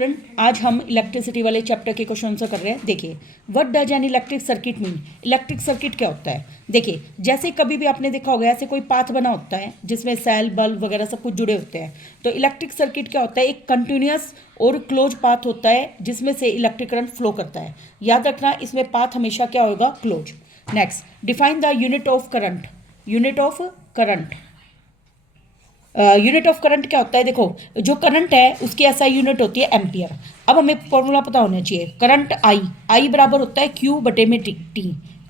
Student, आज हम electricity वाले चैप्टर के क्वेश्चन आंसर कर रहे हैं। देखिए, what does an electric circuit mean. Electric circuit क्या होता है? देखिए, जैसे कभी भी आपने देखा होगा ऐसे कोई पाथ बना होता है जिसमें सेल बल्ब वगैरह सब कुछ जुड़े होते हैं। तो इलेक्ट्रिक सर्किट क्या होता है? एक कंटिन्यूस और क्लोज पाथ होता है जिसमें से इलेक्ट्रिक करंट फ्लो करता है। याद रखना, इसमें पाथ हमेशा क्या होगा? Close. Next, define the unit of current. Unit of current, unit of current क्या होता है? देखो, जो करंट है उसकी एसआई यूनिट होती है एम्पियर। अब हमें फॉर्मूला पता होना चाहिए। करंट आई बराबर होता है क्यू बटे में टी।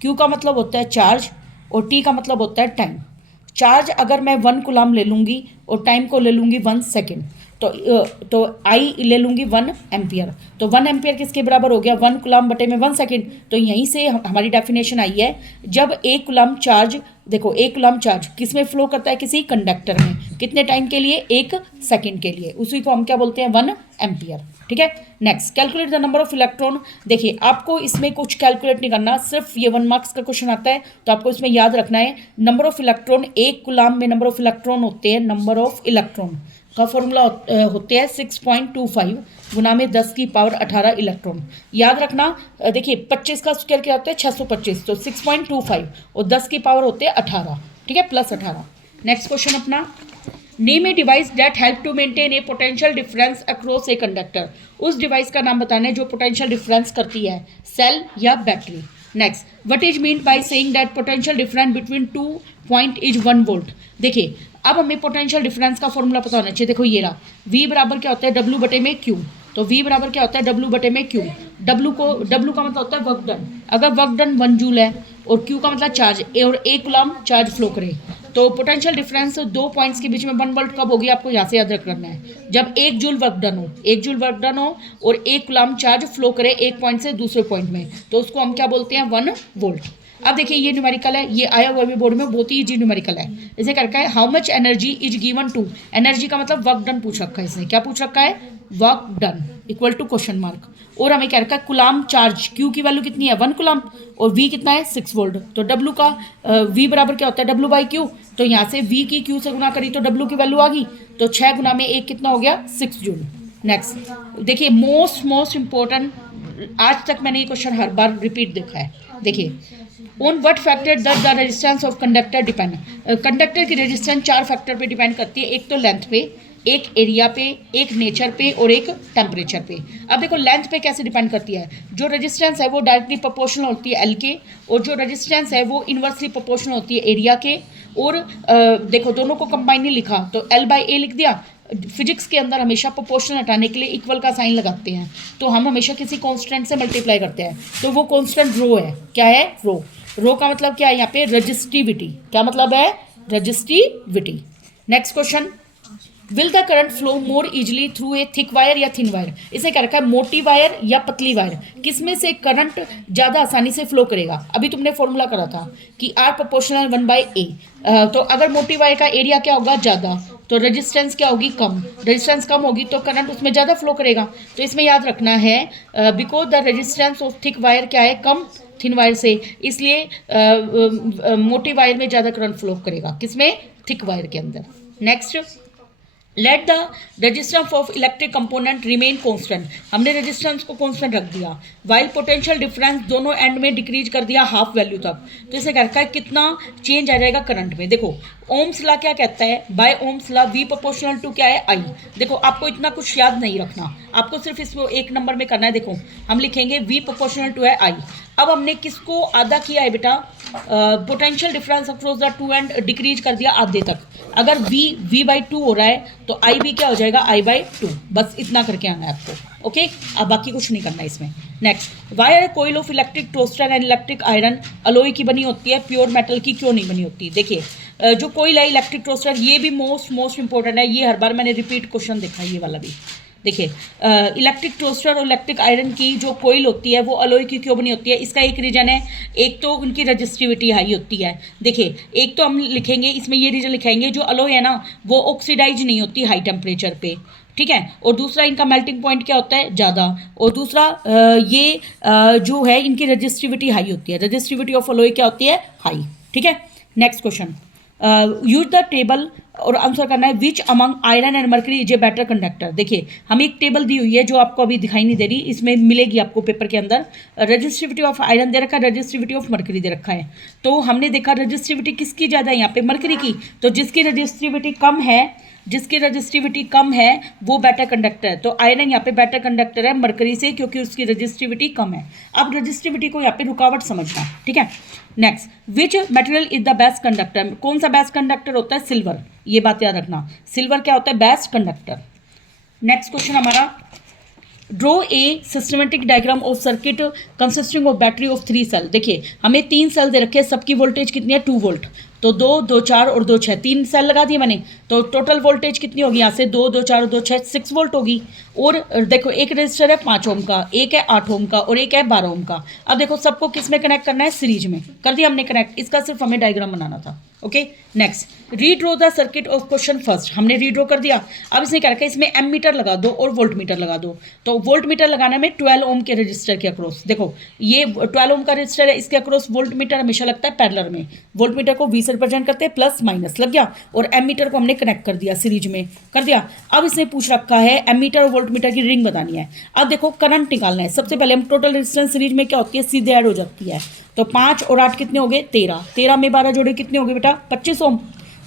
क्यू का मतलब होता है चार्ज और टी का मतलब होता है टाइम। चार्ज अगर मैं 1 कूलम ले लूँगी और टाइम को ले लूँगी 1 सेकेंड, तो आई ले लूँगी 1 एम्पियर। तो 1 एम्पियर किसके बराबर हो गया? 1 कूलम बटे में 1 सेकेंड। तो यहीं से हमारी डेफिनेशन आई है, जब 1 कूलम चार्ज, देखो 1 कूलम चार्ज किस में फ्लो करता है? किसी कंडक्टर में। कितने टाइम के लिए? 1 सेकेंड के लिए। उसी को हम क्या बोलते हैं? 1 एम्पियर। ठीक है। Next, calculate the number of electron. देखिए, आपको इसमें कुछ कैलकुलेट नहीं करना, सिर्फ ये 1 मार्क्स का क्वेश्चन आता है तो आपको इसमें याद रखना है नंबर ऑफ इलेक्ट्रॉन। 1 कूलम में नंबर ऑफ इलेक्ट्रॉन होते हैं, नंबर ऑफ इलेक्ट्रॉन का फॉर्मूला होते हैं 6.25 गुना में 10 की पावर 18 इलेक्ट्रॉन। याद रखना, देखिए 25 का स्क्वायर क्या होता है? 625। तो 6.25 और 10 की पावर होते हैं 18। ठीक है, प्लस 18। नेक्स्ट क्वेश्चन अपना, name a device that help to maintain a potential difference across a conductor. उस डिवाइस का नाम बताना है जो पोटेंशियल डिफरेंस करती है, सेल या battery. Next, what is mean by saying that potential difference between 2 point is 1 volt. देखिए, अब हमें पोटेंशियल डिफरेंस का फॉर्मूला पता होना चाहिए। देखो ये रहा, V बराबर क्या होता है? W बटे में Q। तो V बराबर क्या होता है? W बटे में Q। W का मतलब होता है वर्क डन। अगर वर्क डन 1 जूल है और Q का मतलब चार्ज, और 1 कूलम चार्ज फ्लो करे, तो पोटेंशियल डिफरेंस 2 पॉइंट्स के बीच में 1 वोल्ट कब होगी? आपको यहाँ से याद रखना है, जब 1 जूल वर्क डन हो। 1 जूल वर्क डन हो और 1 कूलम चार्ज फ्लो करे एक पॉइंट से दूसरे पॉइंट में, तो उसको हम क्या बोलते हैं? 1 वोल्ट। अब देखिए, ये न्यूमेरिकल है, ये आया हुआ भी बोर्ड में, बहुत ही इजी न्यूमेरिकल है। इसे करके है, how much energy is given to. Energy का मतलब वर्क डन पूछ रखा है इसने। क्या पूछ रखा है? Work done equal to question mark. और हमें क्या रखा है? Coulomb charge. क्यू की वैल्यू कितनी है? 1 कूलम। और वी कितना है? 6 वोल्ट। तो डब्ल्यू का वी बराबर क्या होता है? W by Q. तो यहाँ से वी की क्यू से गुना करी तो डब्ल्यू की वैल्यू आ गई। तो 6 गुना में 1 कितना हो गया? 6 जूल। नेक्स्ट देखिए, मोस्ट इंपॉर्टेंट, आज तक मैंने ये क्वेश्चन हर बार रिपीट देखा है। देखिए, on what factor does the resistance of conductor depend. Conductor की रेजिस्टेंस 4 फैक्टर पे डिपेंड करती है। एक तो लेंथ पे, एक एरिया पे, एक नेचर पे और एक टेम्परेचर पे। अब देखो, लेंथ पे कैसे डिपेंड करती है? जो रेजिस्टेंस है वो डायरेक्टली प्रोपोर्शनल होती है एल के, और जो रेजिस्टेंस है वो इन्वर्सली प्रोपोर्शनल होती है एरिया के। और देखो, दोनों को कंबाइन नहीं लिखा तो एल बाई ए लिख दिया। फिजिक्स के अंदर हमेशा प्रोपोर्शनल हटाने के लिए इक्वल का साइन लगाते हैं, तो हम हमेशा किसी कांस्टेंट से मल्टीप्लाई करते हैं। तो वो कांस्टेंट रो है। क्या है? रो। रो का मतलब क्या है यहाँ पे? रजिस्टिविटी। क्या मतलब है? Resistivity. Next question, will the current flow more easily through a thick wire या थिन वायर। इसे क्या रखा है? मोटी वायर या पतली वायर, किसमें से करंट ज़्यादा आसानी से फ्लो करेगा? अभी तुमने फॉर्मूला करा था कि आर प्रोपोर्शनल 1 बाई ए। तो अगर मोटी वायर का एरिया क्या होगा? ज़्यादा, तो रेजिस्टेंस क्या होगी? कम। रेजिस्टेंस कम होगी तो करंट उसमें ज़्यादा फ्लो करेगा। तो इसमें याद रखना है, because the resistance of thick wire क्या है? कम थिन वायर से, इसलिए मोटी वायर में ज़्यादा करंट फ्लो करेगा। किसमें? थिक वायर के अंदर। Next, let the resistance of electric component remain constant. हमने रेजिस्टेंस को कॉन्स्टेंट रख दिया, वाइल पोटेंशियल डिफरेंस दोनों एंड में डिक्रीज कर दिया हाफ वैल्यू तक। तो इसे क्या रखा है? कितना चेंज आ जाएगा करंट में? देखो, ओम्स लॉ क्या कहता है? By Ohm's law V proportional to क्या है? आई। देखो, आपको इतना कुछ याद नहीं रखना, आपको सिर्फ इसको 1 नंबर में करना है। देखो, हम लिखेंगे वी प्रोपोर्शनल टू है आई। अब हमने किसको आधा किया है बेटा? Potential difference across the two and decrease कर दिया आधे तक। अगर v बाई 2 हो रहा है तो आई भी क्या हो जाएगा? i by 2। बस इतना करके आना है आपको। ओके, अब बाकी कुछ नहीं करना इसमें। Next, why coil of electric toaster and electric iron alloy की बनी होती है, प्योर मेटल की क्यों नहीं बनी होती? देखिए, जो कोइल है इलेक्ट्रिक टोस्टर, ये भी मोस्ट इंपॉर्टेंट है। ये हर बार मैंने रिपीट क्वेश्चन देखा है, ये वाला भी। देखिए, इलेक्ट्रिक टोस्टर और इलेक्ट्रिक आयरन की जो कोइल होती है वो अलॉय की क्यों बनी होती है? इसका एक रीज़न है, एक तो उनकी रजिस्टिविटी हाई होती है। देखिए, एक तो हम लिखेंगे इसमें, ये रीज़न लिखाएंगे, जो अलॉय है ना वो ऑक्सीडाइज नहीं होती हाई टेम्परेचर पे। ठीक है, और दूसरा इनका मेल्टिंग पॉइंट क्या होता है? ज़्यादा। और दूसरा ये जो है इनकी रजिस्टिविटी हाई होती है। रजिस्टिविटी ऑफ अलॉय क्या होती है? हाई। ठीक है। Next question, use the table और आंसर करना है which among iron and mercury is a better conductor. देखिए हमें एक टेबल दी हुई है जो आपको अभी दिखाई नहीं दे रही, इसमें मिलेगी आपको पेपर के अंदर। रजिस्टिविटी ऑफ आयरन दे रखा है, रजिस्टिविटी ऑफ मर्करी दे रखा है। तो हमने देखा रजिस्टिविटी किसकी ज़्यादा है यहाँ पे, मर्करी की। तो जिसकी रजिस्टिविटी कम है, जिसकी रजिस्टिविटी कम है वो बेटर कंडक्टर है। तो आयरन यहाँ पे बेटर कंडक्टर है मरकरी से, क्योंकि उसकी रजिस्टिविटी कम है। अब रजिस्टिविटी को यहाँ पे रुकावट समझना, ठीक है। Next, which material is the best conductor. कौन सा बेस्ट कंडक्टर होता है, सिल्वर। ये बात याद रखना, सिल्वर क्या होता है, बेस्ट कंडक्टर। नेक्स्ट क्वेश्चन हमारा, draw a systematic diagram of circuit consisting of battery of 3 cell. देखिए हमें 3 सेल दे रखे हैं, सबकी वोल्टेज कितनी है, 2 वोल्ट। तो 2, 2, 4 और 2, 6, 3 सेल लगा दिए मैंने। तो टोटल वोल्टेज कितनी होगी यहाँ से, 2, 2, 4 और 2, 6, 6 वोल्ट होगी। और देखो एक रजिस्टर है 5 ओम का, एक है 8 ओम का और एक है 12 ओम का। अब देखो सबको किस में कनेक्ट करना है, सीरीज में कर दिया हमने कनेक्ट। इसका सिर्फ हमें डायग्राम बनाना था। Okay next, रीड्रो the circuit of question first. हमने रीड्रो कर दिया। अब इसने क्या रखा है, इसमें एम मीटर लगा दो और वोल्ट मीटर लगा दो। तो वोल्ट मीटर लगाने में 12 ओम के रजिस्टर के अक्रॉस, देखो ये 12 ओम का रजिस्टर है, इसके अक्रॉस वोल्ट मीटर हमेशा लगता है पैरेलल में। वोल्ट मीटर को V से रिप्रेजेंट करते हैं, प्लस माइनस लग गया। और एम मीटर को हमने कनेक्ट कर दिया, सीरीज में कर दिया। अब इसने पूछ रखा है एम मीटर और वोल्ट मीटर की रीडिंग बतानी है। अब देखो करंट निकालना है। सबसे पहले हम टोटल रेजिस्टेंस सीरीज में क्या होती है, सीधे ऐड हो जाती है। तो 5 और 8 कितने हो गए, 13। 13 में 12 जोड़े कितने हो गए बेटा, 25 ओम।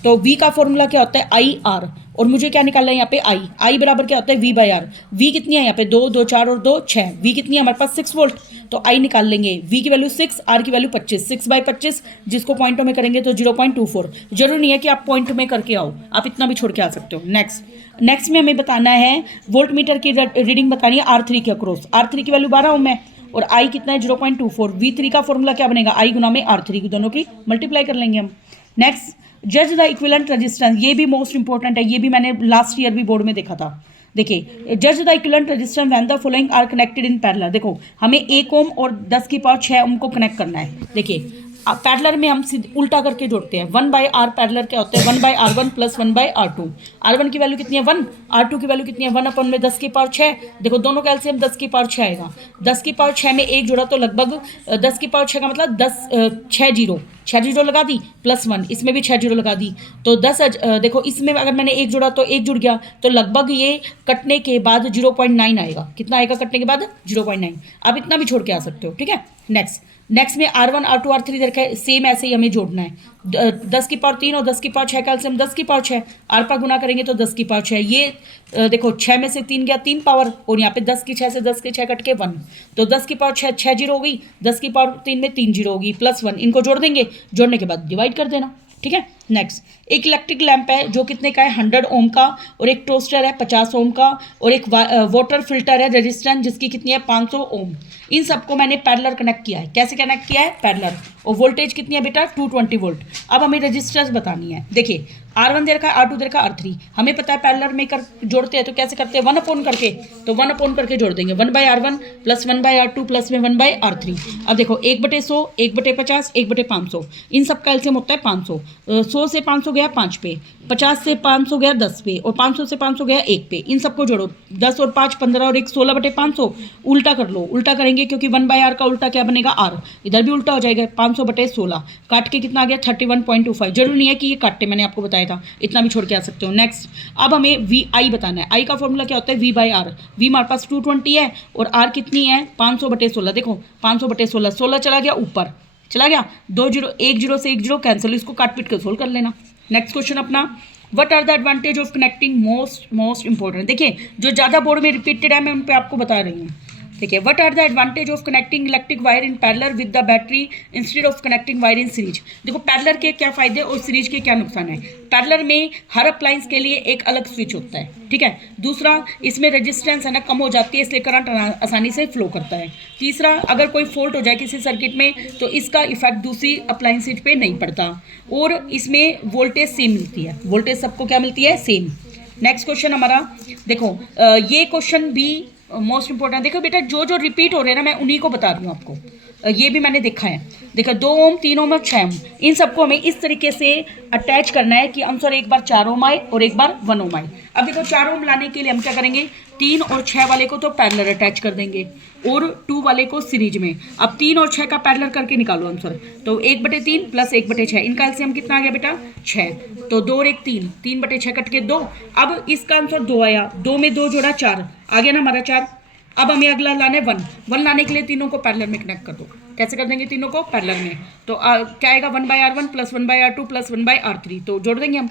तो V का फॉर्मूला क्या होता है, IR। और मुझे क्या निकालना है यहाँ पे, I बराबर क्या होता है, V/R। V कितनी है यहाँ पे, 2, 2, 4 और 2, 6। V कितनी है हमारे पास, 6 वोल्ट। तो I निकाल लेंगे, V की वैल्यू 6, R की वैल्यू 25। 6/25 जिसको पॉइंटों में करेंगे तो 0.24। जरूरी नहीं है कि आप पॉइंट में करके आओ, आप इतना भी छोड़ के आ सकते हो। नेक्स्ट में हमें बताना है वोल्ट मीटर की रीडिंग बतानी है R3 के अक्रॉस। R3 की वैल्यू 12 ओम है और I कितना है, 0.24। V3 का फॉर्मूला क्या बनेगा, I गुना में R3 की, दोनों की मल्टीप्लाई कर लेंगे हम। नेक्स्ट, जज द इक्विवेलेंट रेजिस्टेंस। ये भी मोस्ट इंपॉर्टेंट है, ये भी मैंने लास्ट ईयर भी बोर्ड में देखा था। देखिए जज the equivalent resistance when the following are connected in parallel. देखो हमें 1 ओम और 10 की पावर 6 ओम को कनेक्ट करना है। देखिए पैरेलल में हम उल्टा करके जोड़ते हैं। 1/R पैरेलल क्या होता है, 1/R1 प्लस 1/R2। R1 की वैल्यू कितनी है, 1। R2 की वैल्यू कितनी है, 1 अपन में 10 की पावर 6। देखो दोनों का एलसीएम 10 की पावर 6 आएगा। 10 की पावर 6 में एक जोड़ा तो लगभग 10 की पावर 6 का मतलब 6 जीरो लगा दी, प्लस 1, इसमें भी 6 जीरो लगा दी। तो 10 देखो इसमें अगर मैंने एक जोड़ा तो एक जुड़ गया, तो लगभग ये कटने के बाद 0.9 आएगा। कितना आएगा कटने के बाद, 0.9। आप इतना भी छोड़ के आ सकते हो, ठीक है। नेक्स्ट में R1, R2, R3 दे रखा है, सेम ऐसे ही हमें जोड़ना है। 10 की पावर 3 और 10 की पावर 6 का एलसीएम 10 की पावर 6। R पर गुना करेंगे तो 10 की पावर 6। ये देखो 6 में से 3 गया, 3 पावर, और यहाँ पे 10 की 6 से 10 के 6 कट के 1। तो 10 की पावर 6 जीरो हो गई, 10 की पावर 3 में 3 जीरो होगी, प्लस 1। इनको जोड़ देंगे, जोड़ने के बाद डिवाइड कर देना, ठीक है। नेक्स्ट, एक इलेक्ट्रिक लैंप है जो कितने का है, 100 ओम का। और एक टोस्टर है 50 ओम का। और एक वाटर फिल्टर है रेजिस्टेंस जिसकी कितनी है, 500 ओम। इन सबको मैंने पैरेलल कनेक्ट किया है। कैसे कनेक्ट किया है, पैरेलल। और वोल्टेज कितनी है बेटा, 220 वोल्ट। अब हमें रजिस्टेंस बतानी है। देखिए R1 दे रखा है, R2 दे रखा है, R3। हमें पता है पैरेलल में जोड़ते हैं तो कैसे करते हैं, 1 अपॉन करके। तो 1 अपॉन करके जोड़ देंगे, 1/R1 प्लस 1/R2 प्लस में 1/R3। अब देखो 1/100, 1/50, 1/500। इन सब का एलसीएम होता है 500। 100 से 500 गया 5 पे, 50 से 500 गया 10 पे, और 500 से 500 गया 1 पे। इन सबको जोड़ो, 10 और 5 15 और 1 16/500। उल्टा कर लो, उल्टा करेंगे क्योंकि 1/R का उल्टा क्या बनेगा, R। इधर भी उल्टा हो जाएगा, 500/16। काट के कितना आ गया, 31.25। जरूरी नहीं है कि ये काटे, मैंने आपको बताया था, इतना भी छोड़ के आ सकते हो। नेक्स्ट, अब हमें VI बताना है। I का फॉर्मूला क्या होता है, V/R। V हमारे पास 220 है और R कितनी है, 500/16। देखो 500/16, 16 चला गया ऊपर, चला गया 2 जीरो, 1 जीरो से 1 जीरो कैंसिल, इसको काट पीट के सोल्व कर लेना। नेक्स्ट क्वेश्चन अपना, what are the advantage of connecting, most important. देखिए जो ज़्यादा बोर्ड में रिपीटेड है मैं उन पे आपको बता रही हूँ। ठीक है, what are the advantage of connecting electric wire in parallel with the battery instead of connecting wire in series. देखो पैरेलल के क्या फायदे और सीरीज के क्या नुकसान है। पैरेलल में हर अप्लायंस के लिए एक अलग स्विच होता है, ठीक है। दूसरा, इसमें रेजिस्टेंस है ना कम हो जाती है, इसलिए करंट आसानी से फ्लो करता है। तीसरा, अगर कोई फॉल्ट हो जाए किसी सर्किट में तो इसका इफेक्ट दूसरी अप्लायंसेज पे नहीं पड़ता। और इसमें वोल्टेज सेम मिलती है, वोल्टेज सबको क्या मिलती है, सेम। नेक्स्ट क्वेश्चन हमारा, देखो ये क्वेश्चन भी मोस्ट इंपॉर्टेंट। देखो बेटा जो जो रिपीट हो रहे हैं ना मैं उन्हीं को बता रही हूँ आपको। ये भी मैंने देखा है। देखो 2 ओम, 3 ओम और 6 ओम, इन सबको हमें इस तरीके से अटैच करना है कि आंसर एक बार 4 ओम आए और एक बार 1 ओम आए। अब देखो 4 ओम लाने के लिए हम क्या करेंगे, 3 और 6 वाले को तो पैरेलल अटैच कर देंगे और 2 वाले को सीरीज में। अब 3 और 6 का पैरेलल करके निकालो आंसर। तो 1/3 प्लस 1/6, इनका एलसीएम कितना आ गया बेटा 6। तो 2 और 1 3, 3/6 कट के 2। अब इसका आंसर 2 आया, 2 में 2 जोड़ा 4 आ गया ना हमारा 4। अब हमें अगला लाना है 1 लाने के लिए तीनों को पैरेलल में कनेक्ट कर दो। कैसे कर देंगे तीनों को पैरेलल में? तो क्या आएगा 1/R1 plus 1/R2 plus 1/R3, तो जोड़ देंगे हम।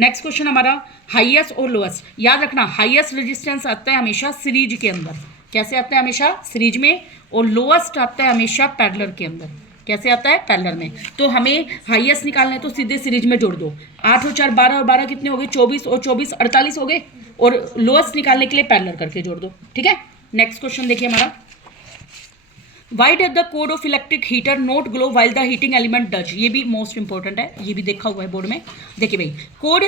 नेक्स्ट क्वेश्चन हमारा हाईएस्ट और लोएस्ट। याद रखना हाईएस्ट रेजिस्टेंस आता है हमेशा सीरीज के अंदर। कैसे आता है? हमेशा सीरीज में। और लोएस्ट आता है हमेशा पैरेलल के अंदर। कैसे आता है? पैरेलल में। तो हमें हाईएस्ट निकालना है तो सीधे सीरीज में जोड़ दो। 8 और 4 12 और 12 कितने हो गए? 24 और 24 48 हो गए। और लोएस्ट निकालने के लिए पैरेलल करके जोड़ दो। ठीक है, नेक्स्ट क्वेश्चन देखिए हमारा, why does the code of electric heater not glow while the heating element does. ये भी मोस्ट इंपॉर्टेंट है, ये भी देखा हुआ है बोर्ड में। देखिए भाई, कोड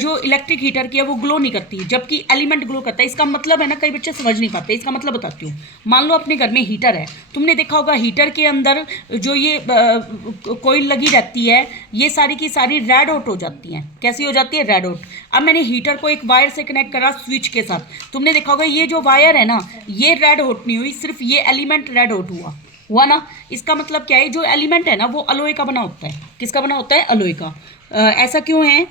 जो इलेक्ट्रिक हीटर की है वो ग्लो नहीं करती जबकि एलिमेंट ग्लो करता है। इसका मतलब है ना, कई बच्चे समझ नहीं पाते। इसका मतलब बताती हूँ। मान लो अपने घर में हीटर है, तुमने देखा होगा हीटर के अंदर जो ये कोयल लगी रहती है, ये सारी की सारी रेड हॉट हो जाती हैं। कैसी हो जाती है? Red hot. अब मैंने हीटर को एक वायर से कनेक्ट करा स्विच के साथ, तुमने देखा होगा ये जो वायर है ना, ये रेड हॉट नहीं हुई, सिर्फ ये एलिमेंट रेड हॉट हुआ ना। इसका मतलब क्या है? जो एलिमेंट है ना वो अलॉय का बना होता है। किसका बना होता है? अलॉय का। ऐसा क्यों है?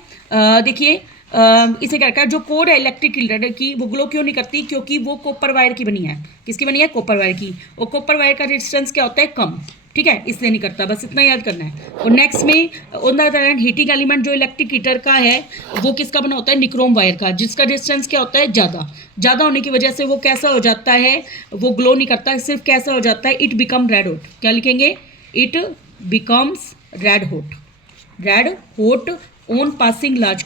देखिए इसे क्या कहता है, जो कोड है इलेक्ट्रिक हीटर की वो ग्लो क्यों नहीं करती? क्योंकि वो कॉपर वायर की बनी है। किसकी बनी है? कॉपर वायर की। और कॉपर वायर का रेजिस्टेंस क्या होता है? कम। ठीक है, इसलिए नहीं करता, बस इतना याद करना है। और नेक्स्ट में on the other hand heating element जो इलेक्ट्रिक हीटर का है वो किसका बना होता है? निक्रोम वायर का, जिसका रेजिस्टेंस क्या होता है? ज़्यादा होने की वजह से वो कैसा हो जाता है? वो ग्लो नहीं करता है, सिर्फ कैसा हो जाता है? It become red hot. क्या लिखेंगे? It becomes red hot on passing large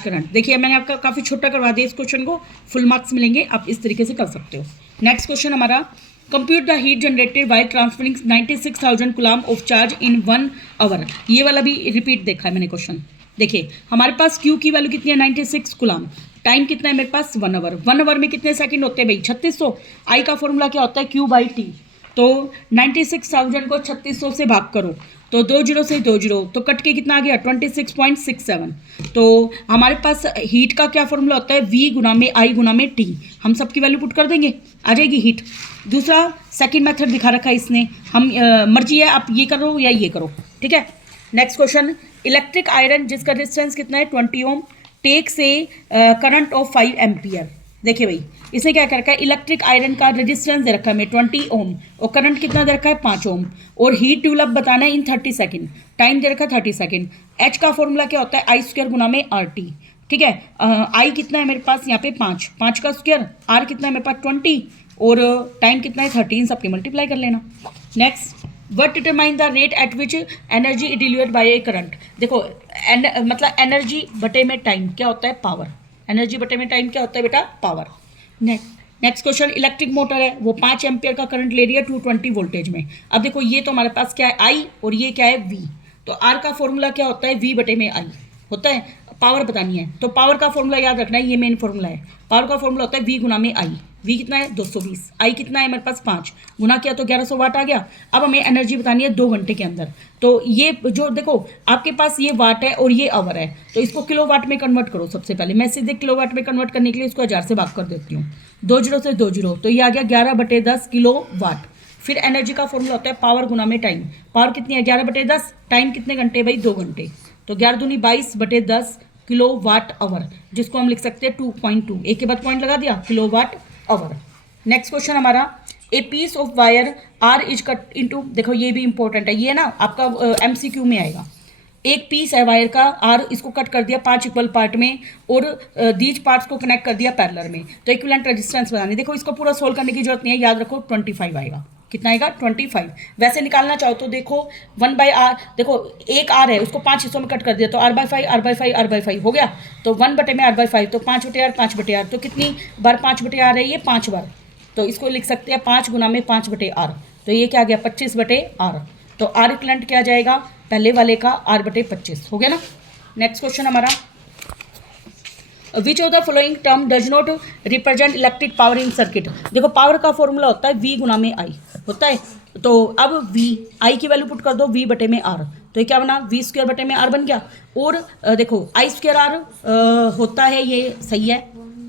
current. देखिए मैंने आपका काफ़ी छोटा करवा दिया इस क्वेश्चन को, फुल मार्क्स मिलेंगे, आप इस तरीके से कर सकते हो। नेक्स्ट क्वेश्चन हमारा, compute the heat generated by transferring 96,000 coulomb of charge in 1 hour. ये वाला भी रिपीट देखा है मैंने क्वेश्चन। देखिए हमारे पास Q की वैल्यू कितनी है? 96 कूलम। टाइम कितना है मेरे पास? 1 आवर। 1 आवर में कितने सेकंड होते हैं भाई? 3600। आई का फॉर्मूला क्या होता है? Q/T। तो 96,000 को 3600 से भाग करो तो 2 जीरो से 2 जीरो, तो कट के कितना आ गया? 26.67। तो हमारे पास हीट का क्या फॉर्मूला होता है? V/I/T। हम सबकी वैल्यू पुट कर देंगे, आ जाएगी हीट। दूसरा सेकंड मेथड दिखा रखा है इसने, हम मर्जी है आप ये करो या ये करो। ठीक है, नेक्स्ट क्वेश्चन, इलेक्ट्रिक आयरन जिसका रेजिस्टेंस कितना है? 20 ओम, टेक से करंट ऑफ 5 एम्पियर। देखिए भाई इसने क्या कर रखा है? इलेक्ट्रिक आयरन का रेजिस्टेंस दे रखा है हमें 20 ओम और करंट कितना दे रखा है? 5 ओम। और हीट डेवलप बताना है इन 30 सेकंड। टाइम दे रखा है 30 सेकंड। एच का फॉर्मूला क्या होता है? I² गुना में RT। ठीक है, आई कितना है मेरे पास यहाँ पे? 5 का स्क्वायर। आर कितना है मेरे पास? 20 और टाइम कितना है? 13। सबके मल्टीप्लाई कर लेना। Next, what determine the rate at which energy delivered by A current. देखो मतलब एनर्जी बटे में टाइम क्या होता है? पावर। एनर्जी बटे में टाइम क्या होता है बेटा? Power. Next question, electric motor है वो 5 एम्पियर का करंट ले रही है 220 वोल्टेज में। अब देखो ये तो हमारे पास क्या है? आई, और ये क्या है? वी। तो आर का फॉर्मूला क्या होता है? वी बटे में आई होता है। पावर बतानी है तो पावर का फॉर्मूला याद रखना है, ये मेन फॉर्मूला है। पावर का फॉर्मूला होता है वी गुना में आई। वी कितना है? 220। आई कितना है मेरे पास? 5 गुना किया तो 1100 वाट आ गया। अब हमें एनर्जी बतानी है 2 घंटे के अंदर। तो ये जो देखो आपके पास ये वाट है और ये आवर है, तो इसको किलो वाट में कन्वर्ट करो। सबसे पहले मैं सीधे किलो वाट में कन्वर्ट करने के लिए इसको 1000 से भाग कर देती हूँ। 2 जीरो से 2 जीरो, तो ये आ गया 11/10 किलो वाट। फिर एनर्जी का फॉर्मूला होता है पावर गुना में टाइम। पावर कितनी है? 11/10। टाइम कितने घंटे भाई? 2 घंटे। तो 11 दूनी 22/10 किलो वाट आवर, जिसको हम लिख सकते हैं 2.2। एक के बाद पॉइंट लगा दिया, kilo watt hour. Next question हमारा, a piece of wire R is cut into. देखो ये भी इंपॉर्टेंट है, ये ना आपका MCQ में आएगा। एक पीस है वायर का, आर इसको कट कर दिया 5 इक्वल पार्ट में और दीज पार्ट्स को कनेक्ट कर दिया पैरेलल में। तो इक्विवेलेंट रेजिस्टेंस बनानी। देखो इसको पूरा सोल्व करने की जरूरत नहीं है, याद रखो 25 आएगा। कितना आएगा? 25। वैसे निकालना चाहो तो देखो 1/R, देखो एक R है उसको 5 हिस्सों में कट कर दिया तो R/5 हो गया। तो 1 बटे में R/5 तो 5/R। तो कितनी बार 5/R है? ये 5 बार। तो इसको लिख सकते हैं 5 गुना में 5/R। तो ये क्या आ गया? 25/R। तो R इक्विवेलेंट क्या जाएगा? पहले वाले का R/25 हो गया ना। नेक्स्ट क्वेश्चन हमारा, which of the following term does not represent electric power in circuit. देखो पावर का फॉर्मूला होता है V गुना में I होता है। तो अब V, I की वैल्यू पुट कर दो V बटे में R। तो ये क्या बना? V² बटे में R बन गया। और देखो I² R होता है, ये सही है।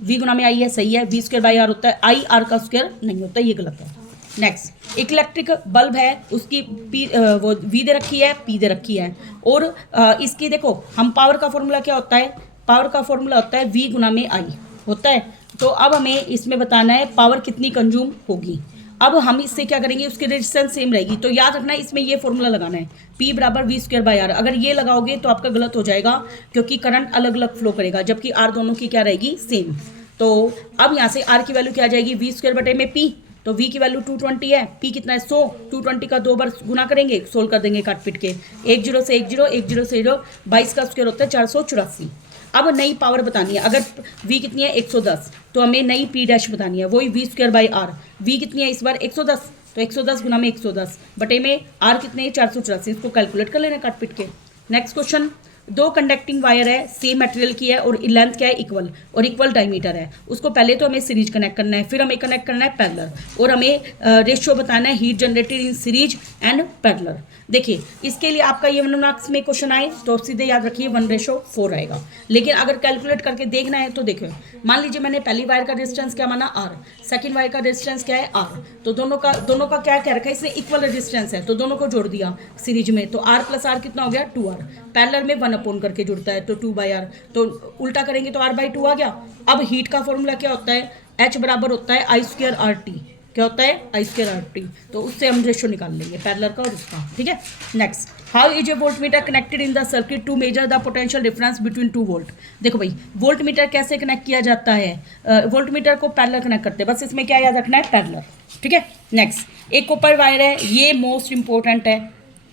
वी गुना में आई है, सही है, वी स्क्वायर बाई आर होता है, आई आर का स्क्वायर नहीं होता, ये गलत है। नेक्स्ट, एक इलेक्ट्रिक बल्ब है, उसकी पी वो वी दे रखी है, पी दे रखी है, और इसकी देखो हम पावर का फॉर्मूला क्या होता है, पावर का फॉर्मूला होता है वी गुना में आई होता है। तो अब हमें इसमें बताना है पावर कितनी कंज्यूम होगी। अब हम इससे क्या करेंगे, उसकी रेजिस्टेंस सेम रहेगी, तो याद रखना है इसमें ये फॉर्मूला लगाना है, P बराबर वी स्क्वायर बाई आर। अगर ये लगाओगे तो आपका गलत हो जाएगा, क्योंकि करंट अलग अलग फ्लो करेगा, जबकि आर दोनों की क्या रहेगी, सेम। तो अब यहाँ से आर की वैल्यू क्या आ जाएगी, वी स्क्वायर बटे में P, तो V की वैल्यू 220 है, P कितना है 100, 220 का 2 बार गुना करेंगे, सोल्व कर देंगे काट पिट के, 1 0 से 1 0, 1 0 से 0, 22 का स्क्वायर होता है 484। अब नई पावर बतानी है, अगर V कितनी है 110, तो हमें नई P डैश बतानी है, वही V square by R. V कितनी है इस बार 110, तो 110 गुना में 110 बटे में R कितने हैं 484, इसको कैलकुलेट कर लेना काट पिट के। नेक्स्ट क्वेश्चन, दो कंडक्टिंग वायर है, सेम मटेरियल की है और लेंथ क्या है इक्वल, और इक्वल डायमीटर है। उसको पहले तो हमें सीरीज कनेक्ट करना है, फिर हमें कनेक्ट करना है पैरेलल, और हमें रेशियो बताना है heat generated in series and parallel. देखिए इसके लिए आपका ये 1 मार्क्स में क्वेश्चन आए तो सीधे याद रखिए 1:4 आएगा। लेकिन अगर कैलकुलेट करके देखना है तो देखो, मान लीजिए मैंने पहली वायर का डिस्टेंस क्या माना R, सेकंड वायर का डिस्टेंस क्या है R, तो दोनों का क्या कह रखा है इसने, इक्वल रेजिस्टेंस है, तो दोनों को जोड़ दिया सीरीज में, तो R प्लस R कितना हो गया 2R। पैरेलल में 1 अपॉन करके जुड़ता है, तो 2/R, तो उल्टा करेंगे तो R/2 आ गया। अब हीट का फॉर्मूला क्या होता है, H बराबर होता है I स्क्वायर RT, क्या होता है I स्क्वायर RT, तो उससे हम रेशियो निकाल लेंगे पैरेलल का और उसका, ठीक है। Next, how is a volt meter connected in the circuit to measure the potential difference between 2 volt. देखो भाई वोल्ट मीटर कैसे कनेक्ट किया जाता है, वोल्ट मीटर को पैरेलल कनेक्ट करते हैं, बस इसमें क्या याद रखना है पैरेलल, ठीक है। नेक्स्ट, एक कॉपर वायर है, ये मोस्ट इंपॉर्टेंट है,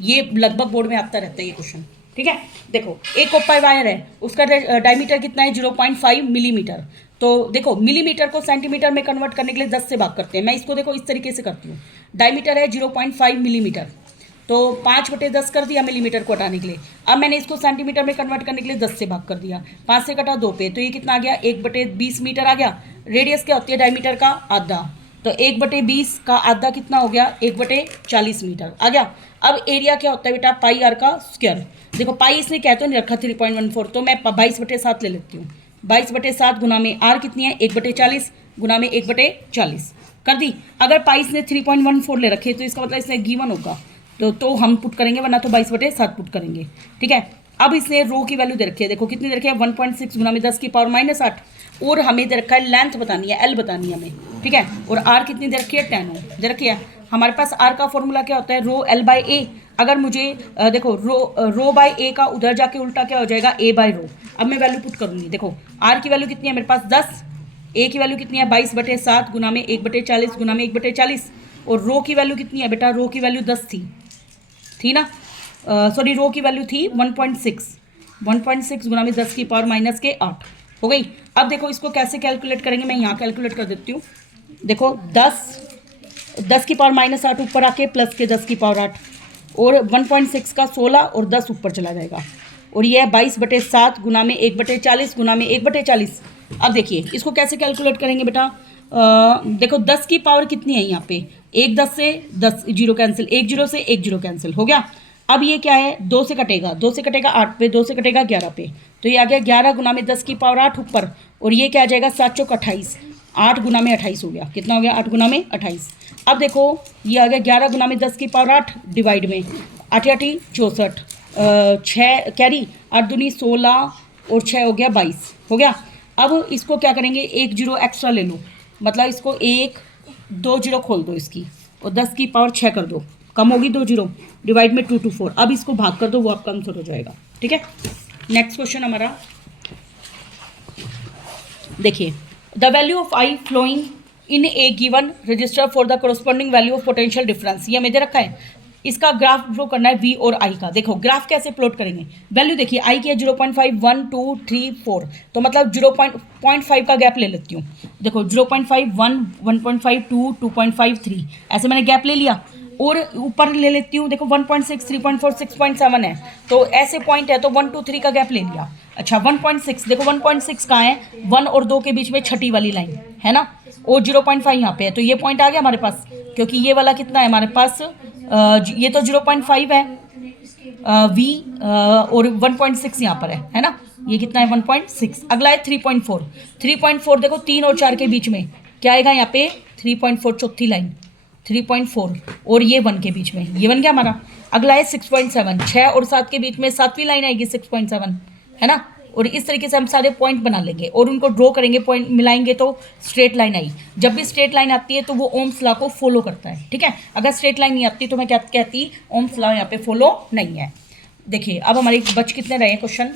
ये लगभग बोर्ड में आता रहता है ये क्वेश्चन, ठीक है। देखो एक कॉपर वायर है, उसका डायमीटर कितना है 0.5 मिलीमीटर, तो देखो मिलीमीटर को सेंटीमीटर में कन्वर्ट करने के लिए 10 से भाग करते हैं। मैं इसको देखो इस तरीके से करती हूँ, डायमीटर है 0.5 मिलीमीटर, तो 5/10 कर दिया मिलीमीटर को हटाने के लिए। अब मैंने इसको सेंटीमीटर में कन्वर्ट करने के लिए 10 से भाग कर दिया, 5 से कटा 2 पे, तो ये कितना आ गया 1/20 मीटर आ गया। रेडियस क्या होती है डायमीटर का आधा, तो 1/20 का आधा कितना हो गया 1/40 मीटर आ गया। अब एरिया क्या होता है बेटा पाई आर का स्क्वायर। देखो पाई इसने क्या तो नहीं रखा 3.14, तो मैं 22/7 ले लेती हूँ, 22/7 गुना में आर कितनी है 1/40 गुना में 1/40 कर दी। अगर पाई इसने 3.14 ले रखे तो इसका मतलब इसने गिवन होगा, तो हम पुट करेंगे, वरना तो 22/7 पुट करेंगे, ठीक है। अब इसने रो की वैल्यू दे रखी है, देखो कितनी दे रखी है 1.6 गुना में 10 की पावर -8, और हमें दे रखा है लेंथ बतानी है L बतानी है हमें, ठीक है। और R कितनी दे रखी है 10 Ω दे रखी है। हमारे पास R का फॉर्मूला क्या होता है रो L/A। अगर मुझे देखो रो बाय A का उधर जाके उल्टा क्या हो जाएगा A/रो। अब मैं वैल्यू पुट करूँगी, देखो R की वैल्यू कितनी है मेरे पास 10, A की वैल्यू कितनी है 22/7 गुना में 1/40 गुना में 1/40, और रो की वैल्यू कितनी है बेटा, रो की वैल्यू 10 थी ना, सॉरी रो की वैल्यू थी 1.6 गुना में 10 की पावर -8 हो गई। अब देखो इसको कैसे कैलकुलेट करेंगे, मैं यहाँ कैलकुलेट कर देती हूँ। देखो 10 की पावर -8 ऊपर आके प्लस के 10 की पावर 8, और 1.6 का 16 और 10 ऊपर चला जाएगा, और ये है 22/7 गुना में 1/40 गुना में 1/40। अब देखिए इसको कैसे कैलकुलेट करेंगे बेटा, देखो 10 की पावर कितनी है यहाँ पे, 1 10 से 10 जीरो कैंसिल, 1 0 से 1 0 कैंसिल हो गया। अब ये क्या है 2 से कटेगा, 2 से कटेगा 8 पे, 2 से कटेगा 11 पे, तो ये आ गया 11 गुना में 10 की पावर 8 ऊपर, और ये क्या आ जाएगा 7 चौक 28, 8 गुना में 28 हो गया, कितना हो गया 8 गुना में 28। अब देखो ये आ गया 11 गुना में 10 की पावर 8 डिवाइड में 8 8 64, 6 कैरी 8 दूनी 16 और 6 हो गया 22 हो गया। अब इसको क्या करेंगे 1 0 एक्स्ट्रा ले लो, मतलब इसको 1 2 0 खोल दो इसकी, और 10 की पावर 6 कर दो, कम होगी 2 0 डिवाइड में 2 2 4। अब इसको भाग कर दो, वो आपका आंसर हो जाएगा, ठीक है। नेक्स्ट क्वेश्चन हमारा देखिए, the value of I flowing in a given resistor for the corresponding value of potential difference, ये हमें दे रखा है। इसका ग्राफ ड्रॉ करना है वी और आई का। देखो ग्राफ कैसे प्लॉट करेंगे, वैल्यू देखिए आई की है 0.5 1 2 3 4, तो मतलब 0.5 का गैप ले लेती हूँ। देखो 0.5 1 1.5 2 2.5 3, ऐसे मैंने गैप ले लिया, और ऊपर ले लेती हूँ, देखो 1.6 3.4 6.7 है, तो ऐसे पॉइंट है तो 1 2 3 का गैप ले लिया। अच्छा 1.6, देखो 1.6 कहाँ है 1 और 2 के बीच में छठी वाली लाइन है ना, और 0.5 यहाँ पे है, तो ये पॉइंट आ गया हमारे पास, क्योंकि ये वाला कितना है हमारे पास, ये तो 0.5 है वी, और 1.6 यहाँ पर है ना, ये कितना है 1.6। अगला है 3.4। 3.4 देखो 3 और 4 के बीच में क्या आएगा यहाँ पे 3.4, चौथी लाइन 3.4 और ये 1 के बीच में, ये बन गया हमारा। अगला है 6.7, 6 और 7 के बीच में सातवीं लाइन आएगी 6.7, है ना। और इस तरीके से हम सारे पॉइंट बना लेंगे और उनको ड्रॉ करेंगे, पॉइंट मिलाएंगे तो स्ट्रेट लाइन आई। जब भी स्ट्रेट लाइन आती है तो वो ओम्स लॉ को फॉलो करता है, ठीक है। अगर स्ट्रेट लाइन नहीं आती तो मैं क्या कहती, ओम्स लॉ यहाँ पे फॉलो नहीं है। देखिए अब हमारे बच कितने रहे क्वेश्चन,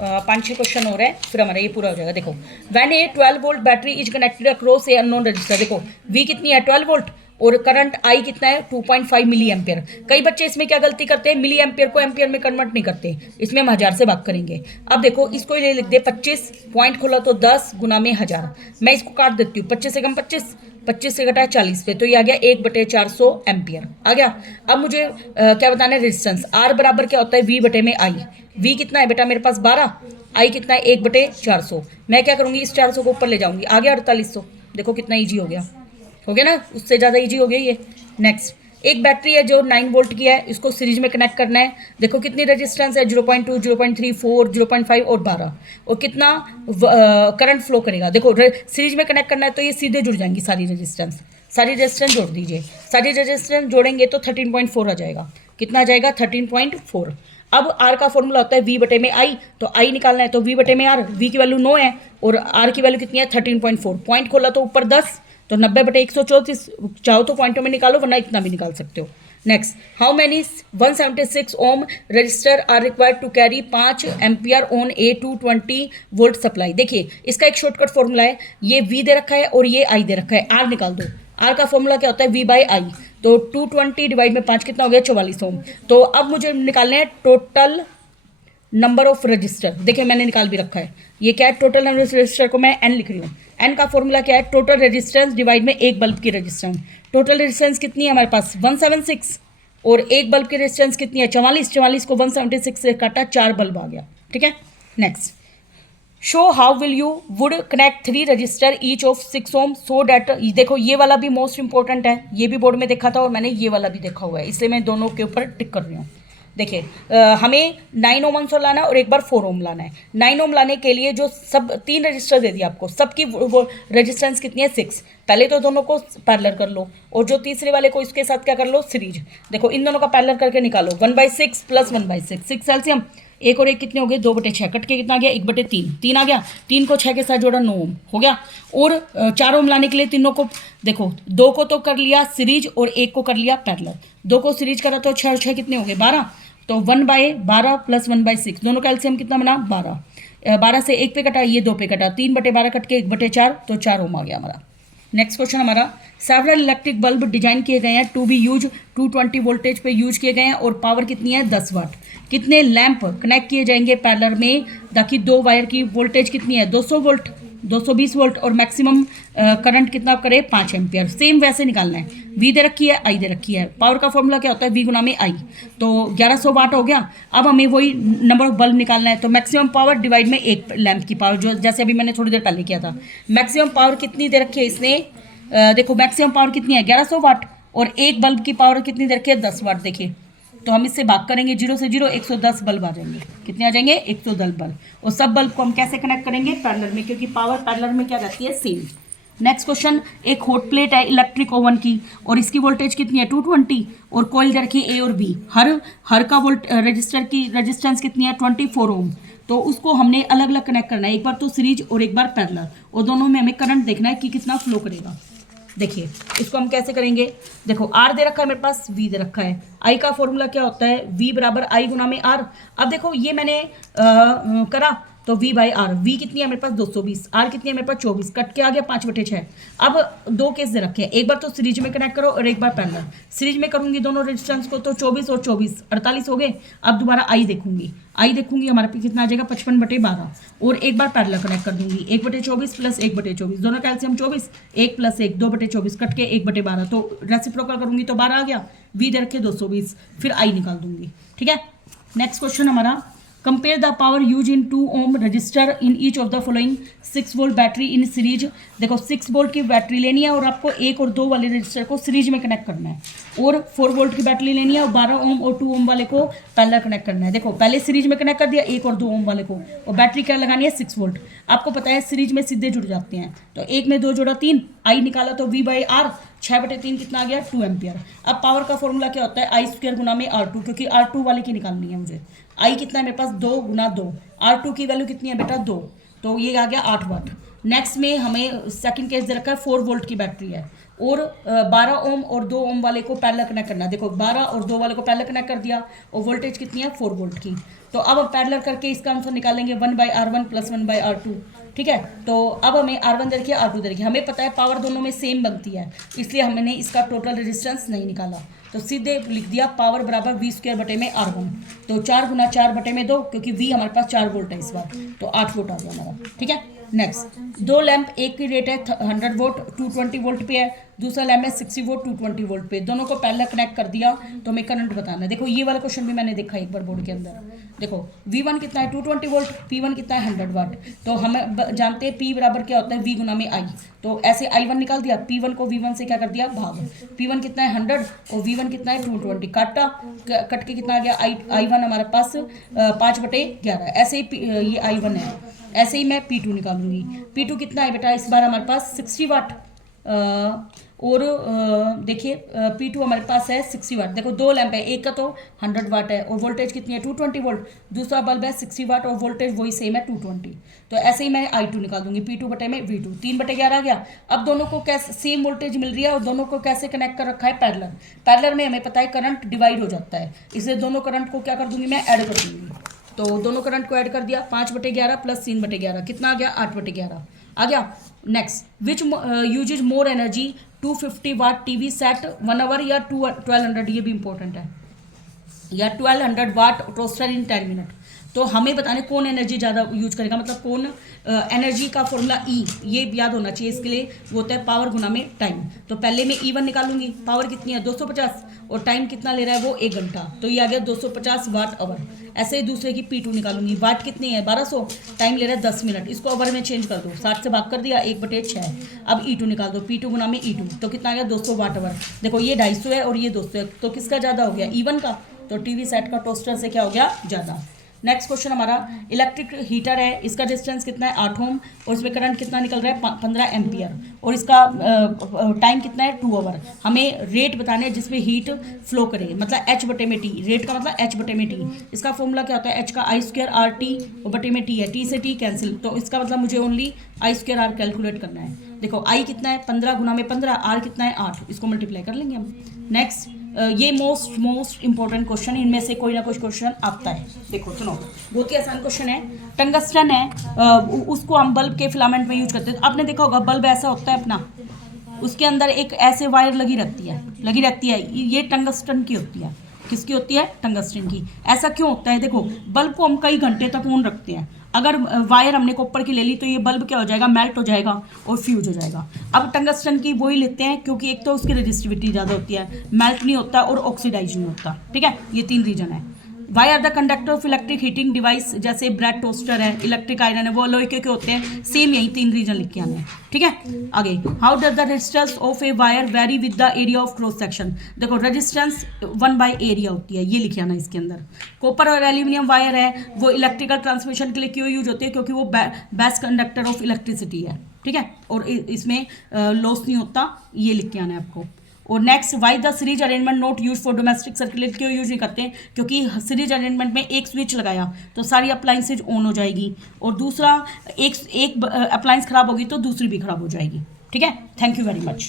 5-6 क्वेश्चन हो रहे हैं, फिर हमारा ये पूरा हो जाएगा। देखो when A 12 volt battery is connected across A unknown register, देखो V कितनी है 12 वोल्ट और करंट I कितना है 2.5 मिली एम्पियर। कई बच्चे इसमें क्या गलती करते हैं, मिली एम्पियर को एम्पियर में कन्वर्ट नहीं करते, इसमें हम 1000 से भाग करेंगे। अब देखो इसको ये लिख दे 25, पॉइंट खोला तो 10 गुना में 1000, मैं इसको काट देती हूँ, 25 से कम 25, 25 से घटा 40 पे, तो ये आ गया 1/400 एम्पियर आ गया। अब मुझे क्या बताना है, रेजिस्टेंस R बराबर क्या होता है V/I। V कितना है बेटा मेरे पास 12, I कितना है 1/400। मैं क्या करूँगी, इस 400 को ऊपर ले जाऊँगी, आ गया 4800। देखो कितना ईजी हो गया ना, उससे ज़्यादा इजी हो गया ये। नेक्स्ट एक बैटरी है जो 9 वोल्ट की है, इसको सीरीज में कनेक्ट करना है। देखो कितनी रेजिस्टेंस है 0.2, 0.3, 4, 0.5 और 12, और कितना करंट फ्लो करेगा। देखो सीरीज में कनेक्ट करना है तो ये सीधे जुड़ जाएंगी सारी रेजिस्टेंस जोड़ दीजिए। सारी रेजिस्टेंस जोड़ेंगे तो 13.4 आ जाएगा। कितना आ जाएगा 13.4। अब R का फॉर्मूला होता है V/I, तो I निकालना है तो V/R, V की वैल्यू 9 है और R की वैल्यू कितनी है 13.4। पॉइंट खोला तो ऊपर 10, तो 90/134, चाहो तो पॉइंटों में निकालो वरना इतना भी निकाल सकते हो। Next, how many 176 ohm resistor are required to carry 5 ampere on a 220 volt supply. देखिए इसका एक शॉर्टकट फॉर्मूला है, ये V दे रखा है और ये I दे रखा है, R निकाल दो। R का फॉर्मूला क्या होता है V/I, तो 220 डिवाइड में 5 कितना हो गया 44 ओम। तो अब मुझे निकालने हैं टोटल नंबर ऑफ रजिस्टर। देखिए मैंने निकाल भी रखा है, ये क्या है टोटल नंबर ऑफ रजिस्टर को मैं N लिख रही हूँ। N का फॉर्मूला क्या है, टोटल रेजिस्टेंस डिवाइड में एक बल्ब की रेजिस्टेंस। टोटल रेजिस्टेंस कितनी है हमारे पास 176 और एक बल्ब की रेजिस्टेंस कितनी है 44 को 176 से काटा 4 बल्ब आ गया, ठीक है। Next, show how will you would connect 3 resistor each of 6 ohm so that. देखो ये वाला भी मोस्ट इंपॉर्टेंट है, ये भी बोर्ड में देखा था और मैंने ये वाला भी देखा हुआ है, इसलिए मैं दोनों के ऊपर टिक कर रही हूँ। देखिए हमें 9 ओम आंसर लाना है और एक बार 4 ओम लाना है। 9 ओम लाने के लिए जो सब 3 रजिस्टर दे दिया आपको, सबकी वो रेजिस्टेंस कितनी है 6। पहले तो दोनों को पैरेलल कर लो और जो तीसरे वाले को इसके साथ क्या कर लो सीरीज। देखो इन दोनों का पैरेलल करके निकालो 1/6 प्लस 1/6, 6 एलसीएम, एक और एक कितने हो गए 2/6, कट के कितना आ गया 1/3, 3 आ गया। 3 को 6 के साथ जोड़ा 9 ओम हो गया। और 4 ओम लाने के लिए तीनों को देखो 2 को तो कर लिया सीरीज और 1 को कर लिया पैरेलल। 2 को सीरीज करा तो 6 और 6 कितने हो गए 12, तो 1/12 प्लस 1/6, दोनों का एलसीएम कितना बना 12। 12 से 1 पे कटा, ये 2 पे कटा, 3/12 कट के 1/4, तो 4 ओम आ गया हमारा। नेक्स्ट क्वेश्चन हमारा, सेवरल इलेक्ट्रिक बल्ब डिजाइन किए गए हैं टू बी यूज 220 वोल्टेज पे यूज किए गए हैं और पावर कितनी है 10 वाट। कितने लैंप कनेक्ट किए जाएंगे पैरेलल में ताकि 2 वायर की वोल्टेज कितनी है 200 वोल्ट, 220 वोल्ट और मैक्सिमम करंट कितना करे 5 एम्पियर। सेम वैसे निकालना है, V दे रखी है I दे रखी है। पावर का फॉर्मूला क्या होता है V गुना में I, तो 1100 वाट हो गया। अब हमें वही नंबर ऑफ बल्ब निकालना है, तो मैक्सिमम पावर डिवाइड में एक लैंप की पावर, जो जैसे अभी मैंने थोड़ी देर पहले किया था। मैक्सिमम पावर कितनी दे रखी है इसने, देखो मैक्सिमम पावर कितनी है 1100 वाट और एक बल्ब की पावर कितनी दे रखी है 10 वाट। देखिए तो हम इससे भाग करेंगे 0 से 0, 110 बल्ब आ जाएंगे। कितने आ जाएंगे 110 बल्ब। और सब बल्ब को हम कैसे कनेक्ट करेंगे पैरेलल में, क्योंकि पावर पैरेलल में क्या रहती है सेम। नेक्स्ट क्वेश्चन, एक हॉट प्लेट है इलेक्ट्रिक ओवन की और इसकी वोल्टेज कितनी है 220 और कॉइल दे रखी है A और B। हर का रजिस्टर की रेजिस्टेंस कितनी है 24 ओम। तो उसको हमने अलग अलग कनेक्ट करना है, एक बार तो सीरीज और एक बार पैरेलल, और दोनों में हमें करंट देखना है कि कितना फ्लो करेगा। देखिए इसको हम कैसे करेंगे, देखो R दे रखा है मेरे पास, V दे रखा है। I का फॉर्मूला क्या होता है V/I गुना में R। अब देखो ये मैंने करा तो V/R, V कितनी है मेरे पास 220, R कितनी है मेरे पास 24, कट के आ गया 5/6। अब 2 केस दे रखे हैं, एक बार तो सीरीज में कनेक्ट करो और एक बार पैरेलल। सीरीज में करूंगी दोनों रेजिस्टेंस को तो 24 और 24 48 हो गए। अब दोबारा I देखूंगी हमारे पे कितना आ जाएगा 55/12 और एक बार पैरेलल कनेक्ट कर दूंगी 1/24 प्लस 1/24, दोनों का एलसीएम 24, 1 प्लस 1 2/24 कट के 1/12, तो रेसिप्रोकल करूंगी तो 12 आ गया। V दे रखे 220, फिर I निकाल दूंगी, ठीक है। नेक्स्ट क्वेश्चन हमारा, compare the power use in 2 ohm register in each of the following 6 volt battery in series. देखो 6 वोल्ट की बैटरी लेनी है और आपको 1 और 2 वाले रजिस्टर को सीरीज में कनेक्ट करना है, और 4 वोल्ट की बैटरी लेनी है और 12 ओम और 2 ओम वाले को पैरेलल कनेक्ट करना है। देखो पहले सीरीज में कनेक्ट कर दिया 1 और 2 ओम वाले को, और बैटरी क्या लगानी है 6 वोल्ट। आपको पता है सीरीज में सीधे जुड़ जाते हैं, तो 1 में 2 जोड़ा 3, आई निकाला तो V/R 6/3 कितना आ गया 2 एम्पियर। अब पावर का फॉर्मूला क्या होता है I² गुना में R2, क्योंकि R2 वाले की निकालनी है मुझे। आई कितना है मेरे पास 2 गुना 2, R2 की वैल्यू कितनी है बेटा 2, तो ये आ गया 8 वाट। नेक्स्ट में हमें सेकंड केस दे रखा है 4 वोल्ट की बैटरी है और 12 ओम और 2 ओम वाले को पैरेलल कनेक्ट करना है। देखो 12 और 2 वाले को पैरेलल कनेक्ट कर दिया और वोल्टेज कितनी है 4 वोल्ट की। तो अब हम पैरेलल करके इसका आंसर निकालेंगे 1/R1 प्लस 1/R2। ठीक है, तो अब हमें R1 दे रखिए R2 दे रखिए, हमें पता है पावर दोनों में सेम बनती है, इसलिए हमने इसका टोटल रेजिस्टेंस नहीं निकाला, तो सीधे लिख दिया पावर बराबर V² बटे में R1। तो 4 गुना 4 बटे में 2, क्योंकि V हमारे पास 4 वोल्ट है इस बार, तो 8 वोल्ट आ गया हमारा। ठीक है, नेक्स्ट 2 लैंप, एक की रेट है 100 वोल्ट 220 वोल्ट पे है, दूसरा लैंप है 60 वोल्ट 220 वोल्ट पे, दोनों को पैरेलल कनेक्ट कर दिया तो हमें करंट बताना है। देखो ये वाला क्वेश्चन भी मैंने देखा एक बार बोर्ड के अंदर। देखो V1 कितना है 220 वोल्ट, P1 कितना है 100 वाट, तो हम जानते हैं P बराबर क्या होता है V गुना में I, तो ऐसे I1 निकाल दिया, P1 को V1 से क्या कर दिया भाग, P1 कितना है 100 और V1 कितना है 220, काटा कट के कितना आ गया I1 हमारे पास 5/11, ऐसे ही ये I1 है, ऐसे ही मैं P2 निकालूंगी। P2 कितना है बेटा इस बार हमारे पास 60 वाट, और देखिए P2 हमारे पास है 60 वाट। देखो 2 लैंप है, एक का तो 100 वाट है और वोल्टेज कितनी है 220 वोल्ट, दूसरा बल्ब है 60 वाट और वोल्टेज वही सेम है 220, तो ऐसे ही मैं I2 निकाल दूंगी P2 बटे में V2, 3/11 आ गया। अब दोनों को कैसे सेम वोल्टेज मिल रही है और दोनों को कैसे कनेक्ट कर रखा है पैरेलल, पैरेलल में हमें पता है करंट डिवाइड हो जाता है, इसलिए दोनों करंट को क्या कर दूंगी मैं ऐड कर दूंगी, तो दोनों करंट को ऐड कर दिया 5/11 प्लस 3/11 कितना आ गया 8/11 आ गया। Next which uses more energy 250 watt TV set 1 hour या 1200, ये भी इंपॉर्टेंट है, या 1200 वाट टोस्टर इन 10 मिनट। तो हमें बताने कौन एनर्जी ज़्यादा यूज करेगा, मतलब कौन एनर्जी का फॉर्मूला ई, ये याद होना चाहिए इसके लिए, वो होता है पावर गुना में टाइम। तो पहले मैं E1 निकालूंगी, पावर कितनी है 250 और टाइम कितना ले रहा है वो 1 घंटा, तो ये आ गया 250 वाट आवर। ऐसे ही दूसरे की P2 निकालूंगी, वाट कितनी है 1200, टाइम ले रहा है 10 मिनट, इसको आवर में चेंज कर दो, 60 से भाग कर दिया 1/6। अब E2 निकाल दो, P2 गुना में E2, तो कितना आ गया 200 वाट आवर। देखो ये 250 है और ये 200 है, तो किसका ज़्यादा हो गया E1 का, तो टीवी सेट का टोस्टर से क्या हो गया ज़्यादा। नेक्स्ट क्वेश्चन हमारा इलेक्ट्रिक हीटर है, इसका डिस्टेंस कितना है 8 ओम और इसमें करंट कितना निकल रहा है 15 एम्पियर और इसका टाइम कितना है 2 आवर। हमें रेट बताने हैं जिसमें हीट फ्लो करे, मतलब H बटे में T, रेट का मतलब H बटे में T। इसका फॉर्मूला क्या होता है H का I² RT और बटे में T है, T से T कैंसिल, तो इसका मतलब मुझे ओनली I² R कैलकुलेट करना है। देखो I कितना है 15 गुना में 15, R कितना है 8, इसको मल्टीप्लाई कर लेंगे हम। नेक्स्ट ये मोस्ट इंपॉर्टेंट क्वेश्चन, इनमें से कोई ना कोई क्वेश्चन आता है। देखो सुनो, बहुत ही आसान क्वेश्चन है। टंगस्टन है, उसको हम बल्ब के फिलामेंट में यूज करते हैं। आपने देखा होगा बल्ब ऐसा होता है अपना, उसके अंदर एक ऐसे वायर लगी रहती है, ये टंगस्टन की होती है। किसकी होती है टंगस्टन की। ऐसा क्यों होता है, देखो बल्ब को हम कई घंटे तक ऑन रखते हैं, अगर वायर हमने कॉपर की ले ली तो ये बल्ब क्या हो जाएगा मेल्ट हो जाएगा और फ्यूज हो जाएगा। अब टंगस्टन की वही लेते हैं क्योंकि एक तो उसकी रेजिस्टिविटी ज़्यादा होती है, मेल्ट नहीं होता और ऑक्सीडाइज नहीं होता। ठीक है, ये 3 रीजन है। Why are the conductor of electric heating device, जैसे ब्रेड टोस्टर है, इलेक्ट्रिक आयरन है, वो लोहे के होते हैं, सेम यही 3 रीजन लिख के आने हैं। ठीक है, आगे how does the resistance of a wire very with the area of cross section. देखो रेजिस्टेंस 1/एरिया होती है, ये लिखे आना इसके अंदर। कॉपर और एल्यूमिनियम वायर है, वो इलेक्ट्रिकल ट्रांसमिशन के लिए क्यों यूज होती है, क्योंकि वो बेस्ट कंडक्टर ऑफ इलेक्ट्रिसिटी है। ठीक है, और इसमें लॉस नहीं होता, ये लिख के आना है आपको। और next why the series arrangement not use for domestic circuit, क्यों यूज नहीं करते, क्योंकि सीरीज अरेंजमेंट में एक स्विच लगाया तो सारी अप्लाइंसेज ऑन हो जाएगी, और दूसरा एक अप्लाइंस खराब होगी तो दूसरी भी खराब हो जाएगी। ठीक है, थैंक यू वेरी मच।